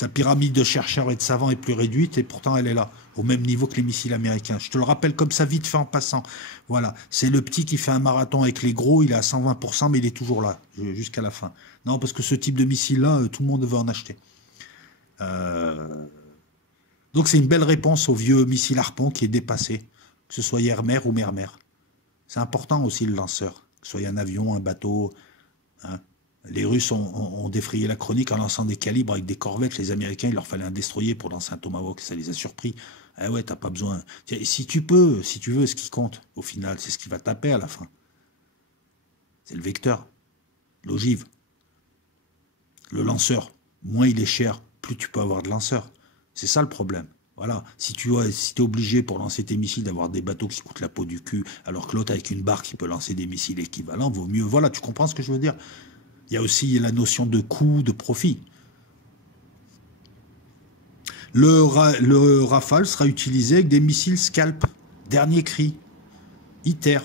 Sa pyramide de chercheurs et de savants est plus réduite et pourtant elle est là, au même niveau que les missiles américains. Je te le rappelle comme ça vite fait en passant. Voilà, c'est le petit qui fait un marathon avec les gros, il est à 120%, mais il est toujours là, jusqu'à la fin. Non, parce que ce type de missile-là, tout le monde veut en acheter. Donc c'est une belle réponse au vieux missile Harpon qui est dépassé, que ce soit Yermer ou Mermer. C'est important aussi le lanceur, que ce soit un avion, un bateau. Hein. Les Russes ont défrayé la chronique en lançant des calibres avec des corvettes. Les Américains, il leur fallait un destroyer pour lancer un Tomahawk. Ça les a surpris. Ah ouais, t'as pas besoin. Si tu peux, si tu veux, ce qui compte, au final, c'est ce qui va taper à la fin. C'est le vecteur, l'ogive. Le lanceur, moins il est cher, plus tu peux avoir de lanceurs. C'est ça le problème. Voilà. Si tu es obligé pour lancer tes missiles d'avoir des bateaux qui coûtent la peau du cul, alors que l'autre avec une barre qui peut lancer des missiles équivalents, vaut mieux. Voilà, tu comprends ce que je veux dire? Il y a aussi la notion de coût, de profit. Le Rafale sera utilisé avec des missiles Scalp, dernier cri, ITER,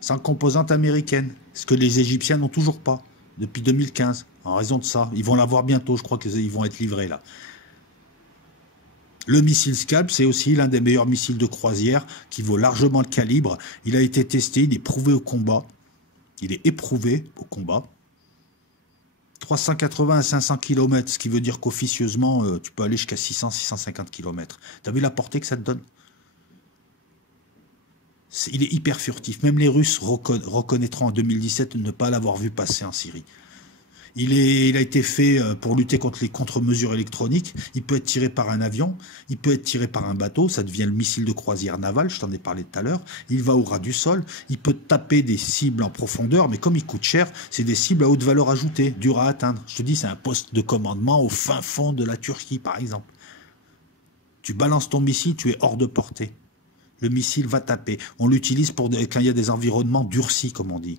sans composante américaine, ce que les Égyptiens n'ont toujours pas, depuis 2015, en raison de ça. Ils vont l'avoir bientôt, je crois qu'ils vont être livrés là. Le missile Scalp, c'est aussi l'un des meilleurs missiles de croisière, qui vaut largement le calibre. Il a été testé, il est prouvé au combat. Il est éprouvé au combat. 380 à 500 km, ce qui veut dire qu'officieusement, tu peux aller jusqu'à 600-650 km. Tu as vu la portée que ça te donne? Il est hyper furtif. Même les Russes reconnaîtront en 2017 ne pas l'avoir vu passer en Syrie. Il a été fait pour lutter contre les contre-mesures électroniques. Il peut être tiré par un avion, il peut être tiré par un bateau, ça devient le missile de croisière naval, je t'en ai parlé tout à l'heure. Il va au ras du sol, il peut taper des cibles en profondeur, mais comme il coûte cher, c'est des cibles à haute valeur ajoutée, dures à atteindre. Je te dis, c'est un poste de commandement au fin fond de la Turquie, par exemple. Tu balances ton missile, tu es hors de portée. Le missile va taper. On l'utilise pour quand il y a des environnements durcis, comme on dit.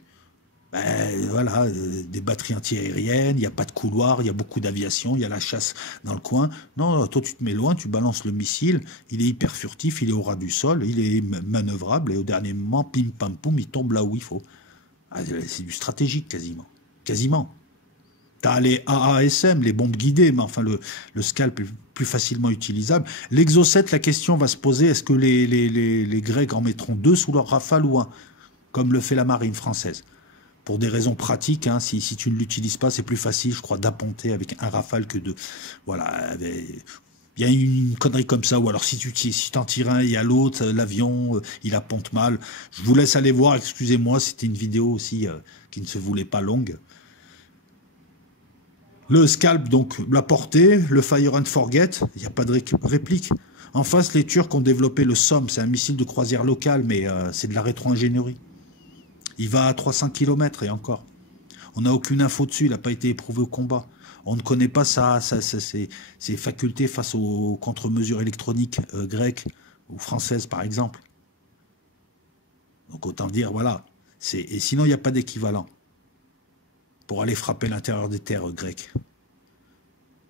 Ben, voilà, des batteries anti-aériennes, il n'y a pas de couloir, il y a beaucoup d'aviation, il y a la chasse dans le coin. Non, toi tu te mets loin, tu balances le missile, il est hyper furtif, il est au ras du sol, il est manœuvrable, et au dernier moment, pim pam poum, il tombe là où il faut. Ah, c'est du stratégique quasiment. Quasiment. T'as les AASM, les bombes guidées, mais enfin le Scalp est plus facilement utilisable. L'Exocet, la question va se poser, est-ce que les Grecs en mettront 2 sous leur Rafale ou 1, comme le fait la marine française? Pour des raisons pratiques, hein, si tu ne l'utilises pas, c'est plus facile, je crois, d'apponter avec un Rafale que de... Voilà, il y a une connerie comme ça, ou alors si t'en tires un, il y a l'autre, l'avion, il apponte mal. Je vous laisse aller voir, excusez-moi, c'était une vidéo aussi qui ne se voulait pas longue. Le Scalp, donc, la portée, le Fire and Forget, il n'y a pas de réplique. En face, les Turcs ont développé le SOM, c'est un missile de croisière local, mais c'est de la rétro-ingénierie. Il va à 300 km et encore. On n'a aucune info dessus, il n'a pas été éprouvé au combat. On ne connaît pas ses facultés face aux contre-mesures électroniques grecques ou françaises, par exemple. Donc autant dire, voilà. Et sinon, il n'y a pas d'équivalent pour aller frapper l'intérieur des terres grecques.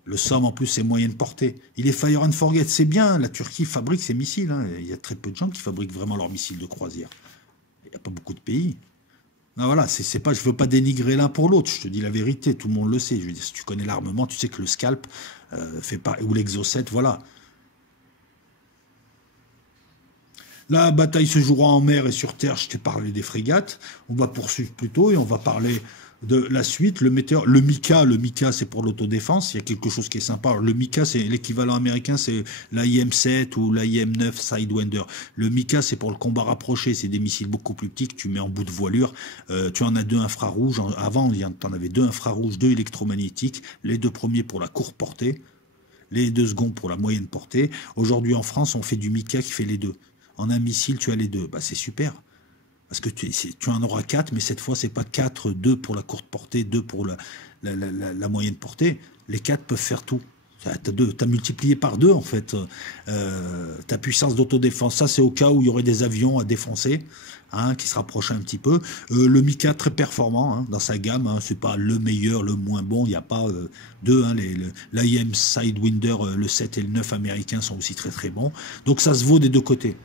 Le SOM, en plus, c'est moyenne portée. Il est Fire and Forget, c'est bien. La Turquie fabrique ses missiles. Hein. Il y a très peu de gens qui fabriquent vraiment leurs missiles de croisière. Il n'y a pas beaucoup de pays. Non, voilà, c'est pas, je ne veux pas dénigrer l'un pour l'autre, je te dis la vérité, tout le monde le sait. Je veux dire, si tu connais l'armement, tu sais que le Scalp fait pas, ou l'Exocet, voilà. La bataille se jouera en mer et sur terre, je t'ai parlé des frégates. On va poursuivre plutôt et on va parler de la suite. Le Mika c'est pour l'autodéfense. Il y a quelque chose qui est sympa. Alors, le Mika, c'est l'équivalent américain, c'est l'AIM-7 ou l'AIM-9 Sidewinder. Le Mika, c'est pour le combat rapproché. C'est des missiles beaucoup plus petits que tu mets en bout de voilure. Tu en as 2 infrarouges. Avant, tu en avais 2 infrarouges, 2 électromagnétiques. Les 2 premiers pour la courte portée, les 2 secondes pour la moyenne portée. Aujourd'hui, en France, on fait du Mika qui fait les 2. En un missile, tu as les 2. Bah, c'est super. Parce que tu en auras 4, mais cette fois, c'est pas 4, 2 pour la courte portée, 2 pour la moyenne portée. Les 4 peuvent faire tout. Tu as multiplié par 2, en fait, ta puissance d'autodéfense. Ça, c'est au cas où il y aurait des avions à défoncer, hein, qui se rapprochent un petit peu. Le Mika, très performant hein, dans sa gamme. Hein, c'est pas le meilleur, le moins bon. Il n'y a pas deux. Hein, l'AIM Sidewinder, le 7 et le 9 américains sont aussi très très bons. Donc ça se vaut des deux côtés.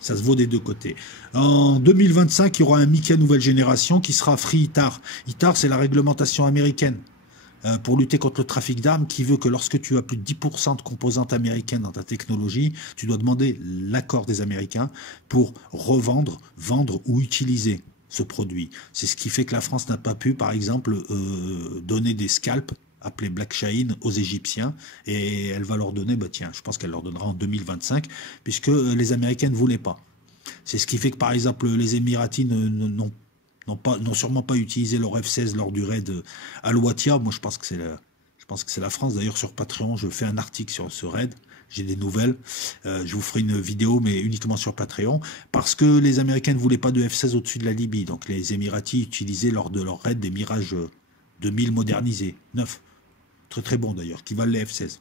Ça se vaut des deux côtés. En 2025, il y aura un Mika nouvelle génération qui sera Free ITAR. ITAR, c'est la réglementation américaine. pour lutter contre le trafic d'armes, qui veut que lorsque tu as plus de 10% de composantes américaines dans ta technologie, tu dois demander l'accord des Américains pour revendre, vendre ou utiliser ce produit. C'est ce qui fait que la France n'a pas pu, par exemple, donner des scalps appelés Black Shaheen aux Égyptiens, et elle va leur donner, bah tiens, je pense qu'elle leur donnera en 2025, puisque les Américains ne voulaient pas. C'est ce qui fait que, par exemple, les Émiratis n'ont sûrement pas utilisé leur F-16 lors du raid à Al-Watia. Moi, je pense que c'est la France. D'ailleurs, sur Patreon, je fais un article sur ce raid. J'ai des nouvelles. Je vous ferai une vidéo, mais uniquement sur Patreon, parce que les Américains ne voulaient pas de F-16 au-dessus de la Libye. Donc, les Émiratis utilisaient lors de leur raid des Mirage 2000 modernisés, 9. Très très bon d'ailleurs, qui valent les F-16.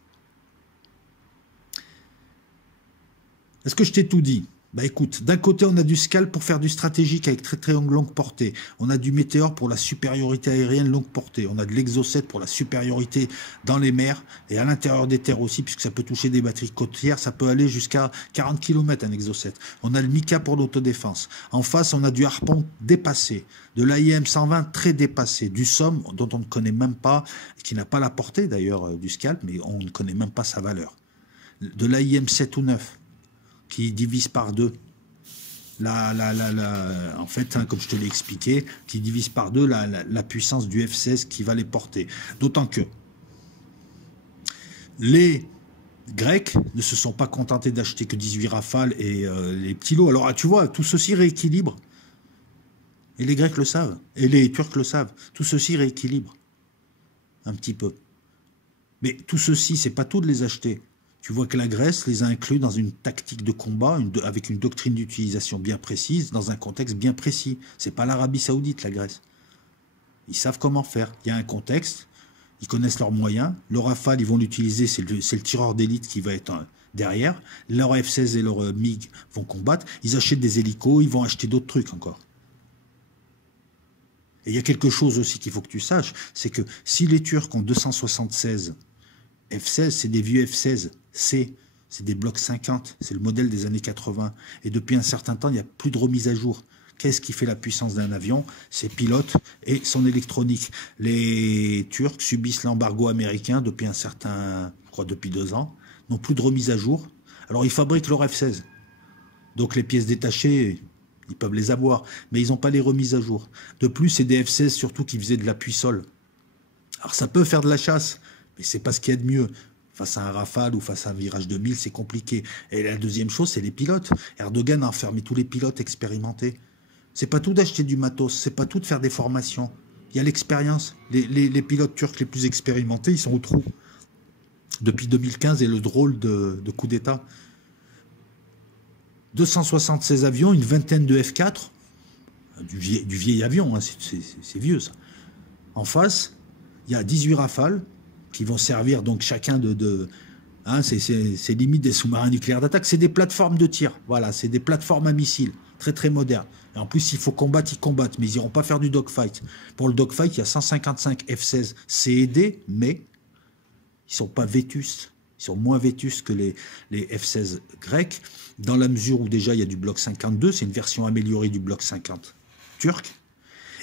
Est-ce que je t'ai tout dit? Bah écoute, d'un côté on a du Scalp pour faire du stratégique avec très très longue portée. On a du Météor pour la supériorité aérienne longue portée. On a de l'Exocet pour la supériorité dans les mers et à l'intérieur des terres aussi, puisque ça peut toucher des batteries côtières. Ça peut aller jusqu'à 40 km un Exocet. On a le Mika pour l'autodéfense. En face on a du Harpon dépassé, de l'AIM 120 très dépassé, du Somme dont on ne connaît même pas, qui n'a pas la portée d'ailleurs du Scalp, mais on ne connaît même pas sa valeur. De l'AIM 7 ou 9. Qui divise par deux, en fait, hein, comme je te l'ai expliqué, qui divise par deux la puissance du F-16 qui va les porter. D'autant que les Grecs ne se sont pas contentés d'acheter que 18 Rafales et les petits lots. Alors, tu vois, tout ceci rééquilibre. Et les Grecs le savent. Et les Turcs le savent. Tout ceci rééquilibre. Un petit peu. Mais tout ceci, c'est pas tout de les acheter. Tu vois que la Grèce les a inclus dans une tactique de combat, avec une doctrine d'utilisation bien précise, dans un contexte bien précis. C'est pas l'Arabie Saoudite, la Grèce. Ils savent comment faire. Il y a un contexte, ils connaissent leurs moyens. Le Rafale, ils vont l'utiliser, c'est le tireur d'élite qui va être derrière. Leur F-16 et leur MiG vont combattre. Ils achètent des hélicos, ils vont acheter d'autres trucs encore. Et il y a quelque chose aussi qu'il faut que tu saches, c'est que si les Turcs ont 276 F-16, c'est des vieux F-16 C, c'est des blocs 50, c'est le modèle des années 80. Et depuis un certain temps, il n'y a plus de remise à jour. Qu'est-ce qui fait la puissance d'un avion? Ses pilotes et son électronique. Les Turcs subissent l'embargo américain depuis un certain, je crois depuis 2 ans, n'ont plus de remise à jour. Alors ils fabriquent leur F-16. Donc les pièces détachées, ils peuvent les avoir, mais ils n'ont pas les remises à jour. De plus, c'est des F-16 surtout qui faisaient de l'appui-sol. Alors ça peut faire de la chasse, mais c'est pas ce qu'il y a de mieux. Face à un Rafale ou face à un Virage 2000, c'est compliqué. Et la deuxième chose, c'est les pilotes. Erdogan a enfermé tous les pilotes expérimentés. C'est pas tout d'acheter du matos, c'est pas tout de faire des formations. Il y a l'expérience. Les pilotes turcs les plus expérimentés, ils sont au trou. Depuis 2015 et le drôle de coup d'État. 276 avions, une vingtaine de F4, du vieil avion, hein, c'est vieux ça. En face, il y a 18 Rafales, qui vont servir donc chacun hein, c'est limite des sous-marins nucléaires d'attaque, c'est des plateformes de tir, voilà, c'est des plateformes à missiles, très très modernes. Et en plus, s'il faut combattre, ils combattent, mais ils n'iront pas faire du dogfight. Pour le dogfight, il y a 155 F-16 C et D, mais ils ne sont pas vétustes, ils sont moins vétustes que les F-16 grecs, dans la mesure où déjà il y a du bloc 52, c'est une version améliorée du bloc 50 turc.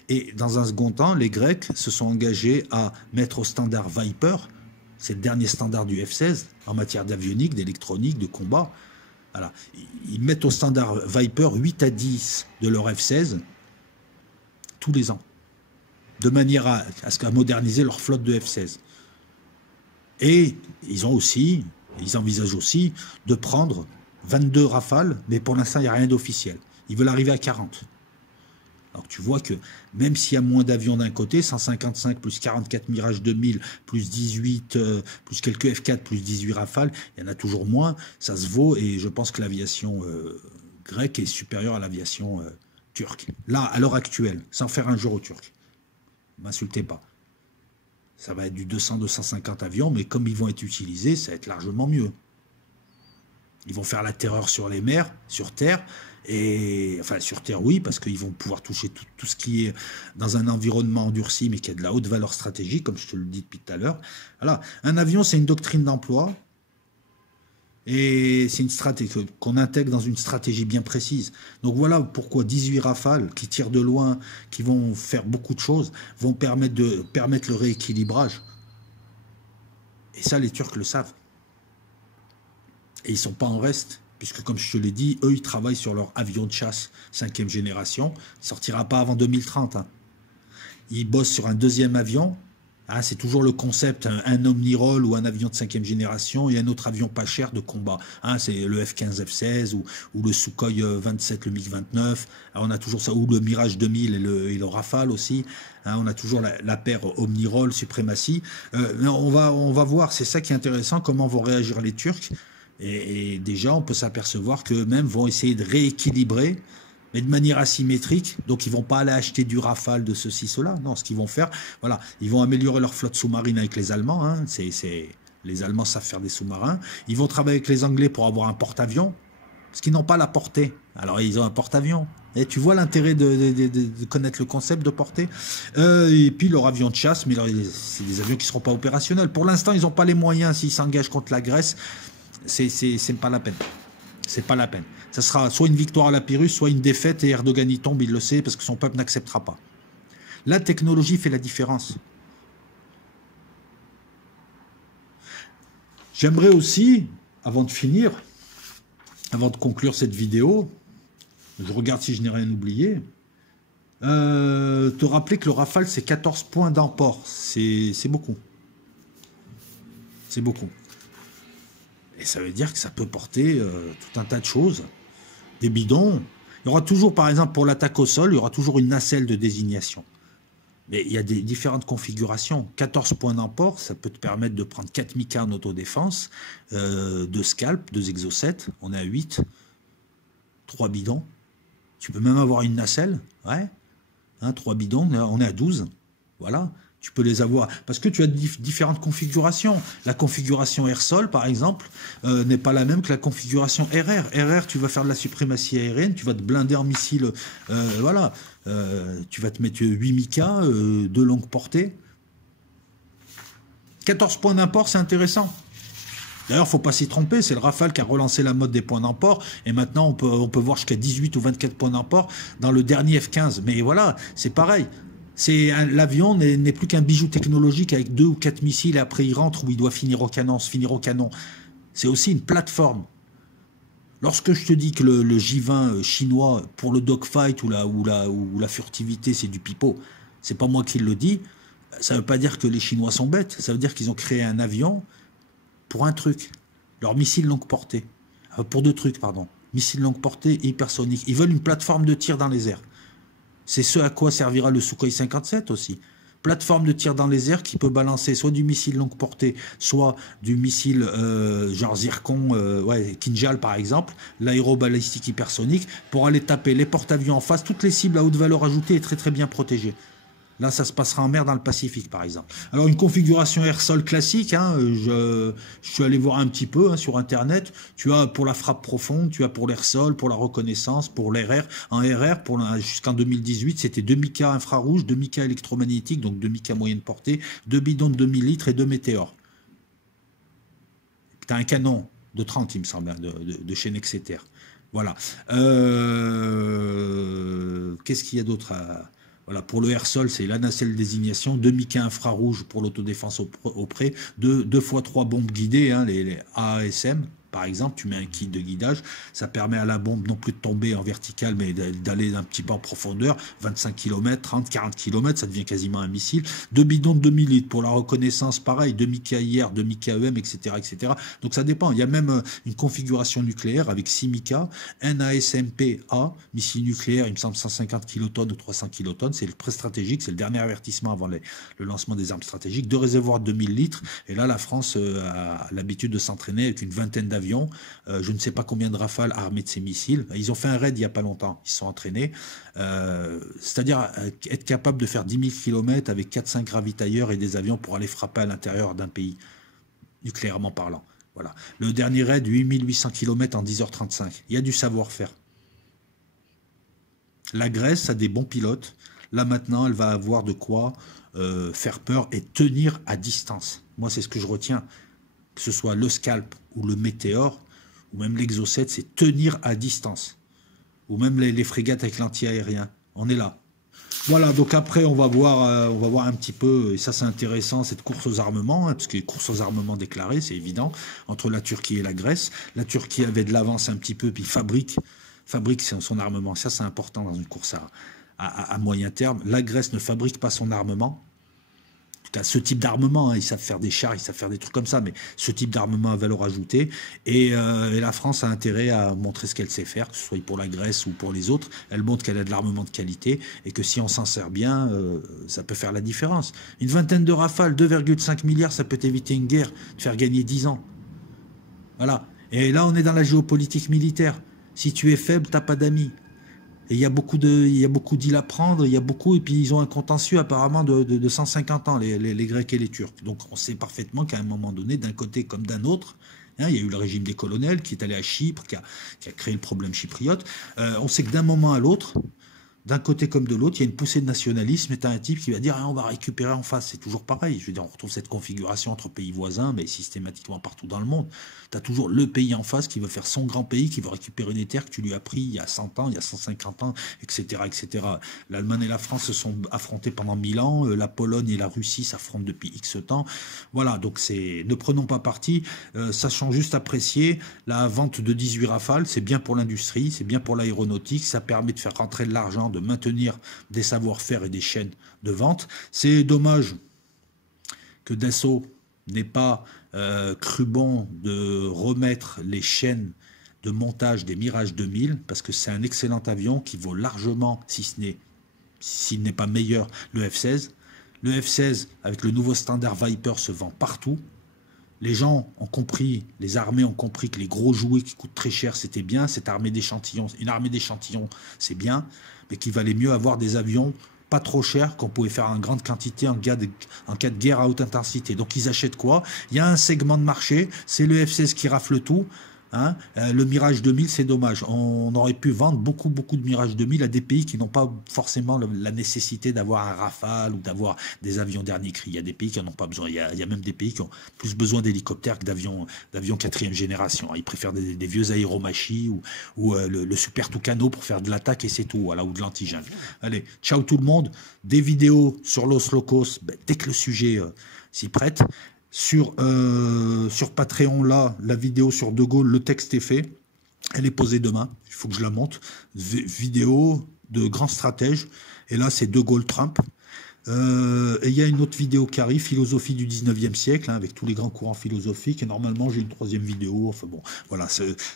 Et dans un second temps, les Grecs se sont engagés à mettre au standard Viper, c'est le dernier standard du F-16, en matière d'avionique, d'électronique, de combat. Voilà. Ils mettent au standard Viper 8 à 10 de leur F-16 tous les ans, de manière à moderniser leur flotte de F-16. Et ils envisagent aussi de prendre 22 Rafales, mais pour l'instant, il n'y a rien d'officiel. Ils veulent arriver à 40. Alors tu vois que même s'il y a moins d'avions d'un côté, 155 plus 44 Mirage 2000, plus 18, plus quelques F4, plus 18 Rafales, il y en a toujours moins, ça se vaut, et je pense que l'aviation grecque est supérieure à l'aviation turque. Là, à l'heure actuelle, sans faire un jour aux Turcs. Ne m'insultez pas. Ça va être du 200-250 avions, mais comme ils vont être utilisés, ça va être largement mieux. Ils vont faire la terreur sur les mers, sur terre, et enfin sur terre oui, parce qu'ils vont pouvoir toucher tout ce qui est dans un environnement endurci, mais qui a de la haute valeur stratégique, comme je te le dis depuis tout à l'heure. Voilà. Un avion, c'est une doctrine d'emploi, et c'est une stratégie qu'on intègre dans une stratégie bien précise. Donc voilà pourquoi 18 Rafales qui tirent de loin, qui vont faire beaucoup de choses, vont permettre le rééquilibrage. Et ça, les Turcs le savent. Et ils ne sont pas en reste, puisque comme je te l'ai dit, eux, ils travaillent sur leur avion de chasse 5e génération. Il ne sortira pas avant 2030. Hein. Ils bossent sur un deuxième avion. Hein, c'est toujours le concept, un Omnirol ou un avion de 5e génération et un autre avion pas cher de combat. Hein, c'est le F-15, F-16 ou le Sukhoi 27, le MiG-29. On a toujours ça, ou le Mirage 2000 et le Rafale aussi. Hein, on a toujours la paire Omnirol, Suprématie. On va voir, c'est ça qui est intéressant, comment vont réagir les Turcs. Et déjà, on peut s'apercevoir qu'eux-mêmes vont essayer de rééquilibrer, mais de manière asymétrique. Donc, ils vont pas aller acheter du Rafale de ceci, cela. Non, ce qu'ils vont faire, voilà, ils vont améliorer leur flotte sous-marine avec les Allemands. Hein. Les Allemands savent faire des sous-marins. Ils vont travailler avec les Anglais pour avoir un porte-avions, parce qu'ils n'ont pas la portée. Alors, ils ont un porte-avions. Et tu vois l'intérêt de connaître le concept de portée. Et puis, leur avion de chasse, mais c'est des avions qui ne seront pas opérationnels. Pour l'instant, ils n'ont pas les moyens, s'ils s'engagent contre la Grèce, c'est pas la peine. C'est pas la peine. Ça sera soit une victoire à la Pyrrhus, soit une défaite et Erdogan y tombe, il le sait, parce que son peuple n'acceptera pas. La technologie fait la différence. J'aimerais aussi, avant de finir, avant de conclure cette vidéo, je regarde si je n'ai rien oublié, te rappeler que le Rafale, c'est 14 points d'emport. C'est beaucoup. C'est beaucoup. Et ça veut dire que ça peut porter tout un tas de choses. Des bidons. Il y aura toujours, par exemple, pour l'attaque au sol, il y aura toujours une nacelle de désignation. Mais il y a des différentes configurations. 14 points d'emport, ça peut te permettre de prendre 4 Mika en autodéfense, 2 scalps, 2 exocets, on est à 8, 3 bidons. Tu peux même avoir une nacelle, ouais. Hein, 3 bidons, on est à 12. Voilà. Tu peux les avoir, parce que tu as différentes configurations. La configuration air-sol, par exemple, n'est pas la même que la configuration RR. RR, tu vas faire de la suprématie aérienne, tu vas te blinder en missiles, voilà. Tu vas te mettre 8 Mika, de longue portée. 14 points d'import, c'est intéressant. D'ailleurs, il ne faut pas s'y tromper, c'est le Rafale qui a relancé la mode des points d'import, et maintenant on peut voir jusqu'à 18 ou 24 points d'import dans le dernier F-15. Mais voilà, c'est pareil. L'avion n'est plus qu'un bijou technologique avec 2 ou 4 missiles, et après il rentre où il doit finir au canon, se finir au canon. C'est aussi une plateforme. Lorsque je te dis que le J-20 chinois, pour le dogfight ou la furtivité, c'est du pipeau, c'est pas moi qui le dis, ça ne veut pas dire que les Chinois sont bêtes, ça veut dire qu'ils ont créé un avion pour un truc, leur missile longue portée. Pour 2 trucs, pardon. Missile longue portée et hypersonique. Ils veulent une plateforme de tir dans les airs. C'est ce à quoi servira le Sukhoi 57 aussi. Plateforme de tir dans les airs qui peut balancer soit du missile longue portée, soit du missile genre Zircon, Kinjal par exemple, l'aérobalistique hypersonique, pour aller taper les porte-avions en face, toutes les cibles à haute valeur ajoutée et très très bien protégées. Là, ça se passera en mer dans le Pacifique, par exemple. Alors, une configuration air-sol classique, hein, je suis allé voir un petit peu hein, sur Internet. Tu as pour la frappe profonde, tu as pour l'air-sol, pour la reconnaissance, pour l'RR. En RR, jusqu'en 2018, c'était 2 Mika infrarouge, 2 Mika électromagnétiques, donc 2 Mika moyenne portée, 2 bidons de 2000 litres et 2 météores. Tu as un canon de 30, il me semble, de chez Nexeter. Voilà. Qu'est-ce qu'il y a d'autre Voilà, pour le air-sol, c'est la nacelle désignation, 2 Mika infrarouge pour l'autodéfense au près, 2 x 3 bombes guidées, hein, les AASM, par exemple, tu mets un kit de guidage, ça permet à la bombe non plus de tomber en vertical, mais d'aller un petit peu en profondeur, 25 km, 30, 40 km, ça devient quasiment un missile. 2 bidons de 2000 litres pour la reconnaissance, pareil, 2 Mika IR, 2 Mika EM, etc., etc. Donc ça dépend. Il y a même une configuration nucléaire avec 6 Mika, un ASMP-A, missile nucléaire, il me semble 150 kilotonnes ou 300 kilotonnes, c'est le très stratégique, c'est le dernier avertissement avant le lancement des armes stratégiques, 2 réservoirs de 2000 litres, et là la France a l'habitude de s'entraîner avec une vingtaine d'avions. Je ne sais pas combien de Rafales armés de ces missiles. Ils ont fait un raid il n'y a pas longtemps. Ils se sont entraînés. C'est-à-dire être capable de faire 10 000 km avec 4-5 ravitailleurs et des avions pour aller frapper à l'intérieur d'un pays, nucléairement parlant. Voilà. Le dernier raid, 8800 km en 10h35. Il y a du savoir-faire. La Grèce a des bons pilotes. Là maintenant, elle va avoir de quoi faire peur et tenir à distance. Moi, c'est ce que je retiens. Que ce soit le scalp ou le météore, ou même l'exocet, c'est tenir à distance. Ou même les frégates avec l'anti-aérien. On est là. Voilà, donc après on va voir un petit peu, et ça c'est intéressant, cette course aux armements, hein, parce que course aux armements déclarée, c'est évident, entre la Turquie et la Grèce. La Turquie avait de l'avance un petit peu, puis fabrique son armement. Ça c'est important dans une course à moyen terme. La Grèce ne fabrique pas son armement. Ce type d'armement, hein, ils savent faire des chars, ils savent faire des trucs comme ça, mais ce type d'armement a valeur ajoutée. Et la France a intérêt à montrer ce qu'elle sait faire, que ce soit pour la Grèce ou pour les autres. Elle montre qu'elle a de l'armement de qualité et que si on s'en sert bien, ça peut faire la différence. Une vingtaine de rafales, 2,5 milliards, ça peut éviter une guerre, te faire gagner 10 ans. Voilà. Et là, on est dans la géopolitique militaire. Si tu es faible, t'as pas d'amis. Et il y a beaucoup d'îles à prendre, il y a beaucoup, et puis ils ont un contentieux apparemment de 150 ans, les Grecs et les Turcs. Donc on sait parfaitement qu'à un moment donné, d'un côté comme d'un autre, hein, il y a eu le régime des colonels qui est allé à Chypre, qui a créé le problème chypriote. On sait que d'un moment à l'autre, d'un côté comme de l'autre, il y a une poussée de nationalisme, et t'as un type qui va dire ah, on va récupérer en face. C'est toujours pareil. Je veux dire, on retrouve cette configuration entre pays voisins, mais systématiquement partout dans le monde. Tu as toujours le pays en face qui veut faire son grand pays, qui veut récupérer des terres que tu lui as pris il y a 100 ans, il y a 150 ans, etc. etc. L'Allemagne et la France se sont affrontés pendant 1000 ans, la Pologne et la Russie s'affrontent depuis X temps. Voilà, donc ne prenons pas parti, sachant juste apprécier la vente de 18 Rafales, c'est bien pour l'industrie, c'est bien pour l'aéronautique, ça permet de faire rentrer de l'argent, de maintenir des savoir-faire et des chaînes de vente. C'est dommage que Dassault n'ait pas cru bon de remettre les chaînes de montage des Mirage 2000, parce que c'est un excellent avion qui vaut largement, s'il n'est pas meilleur, le F-16. Le F-16, avec le nouveau standard Viper, se vend partout. Les gens ont compris, les armées ont compris que les gros jouets qui coûtent très cher, c'était bien. Cette armée d'échantillons, une armée d'échantillons, c'est bien, mais qu'il valait mieux avoir des avions pas trop chers, qu'on pouvait faire en grande quantité en cas de guerre à haute intensité. Donc ils achètent quoi? Il y a un segment de marché, c'est le F-16 qui rafle tout. Hein, le Mirage 2000, c'est dommage. On aurait pu vendre beaucoup de Mirage 2000 à des pays qui n'ont pas forcément la nécessité d'avoir un Rafale ou d'avoir des avions dernier cri. Il y a des pays qui n'en ont pas besoin. Il y a même des pays qui ont plus besoin d'hélicoptères que d'avions 4e génération. Ils préfèrent des vieux aéromachis ou le Super Tucano pour faire de l'attaque et c'est tout, voilà, ou de l'antigène. Allez, ciao tout le monde. Des vidéos sur Los Locos, dès que le sujet s'y prête. Sur Patreon, là, la vidéo sur De Gaulle, le texte est fait. Elle est posée demain. Il faut que je la monte. Vidéo de grand stratège. Et là, c'est De Gaulle Trump. Et il y a une autre vidéo qui arrive, philosophie du 19e siècle, hein, avec tous les grands courants philosophiques. Et normalement, j'ai une 3e vidéo. Enfin bon, voilà.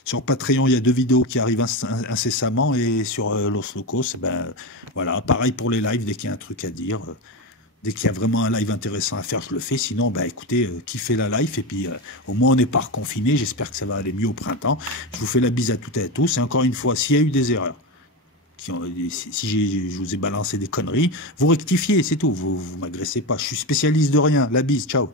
Sur Patreon, il y a 2 vidéos qui arrivent incessamment. Et sur Los Locos, voilà. Pareil pour les lives, dès qu'il y a un truc à dire. Dès qu'il y a vraiment un live intéressant à faire, je le fais. Sinon, écoutez, kiffez la live. Et puis, au moins, on n'est pas reconfiné. J'espère que ça va aller mieux au printemps. Je vous fais la bise à toutes et à tous. Et encore une fois, s'il y a eu des erreurs, si je vous ai balancé des conneries, vous rectifiez, c'est tout. Vous m'agressez pas. Je suis spécialiste de rien. La bise, ciao.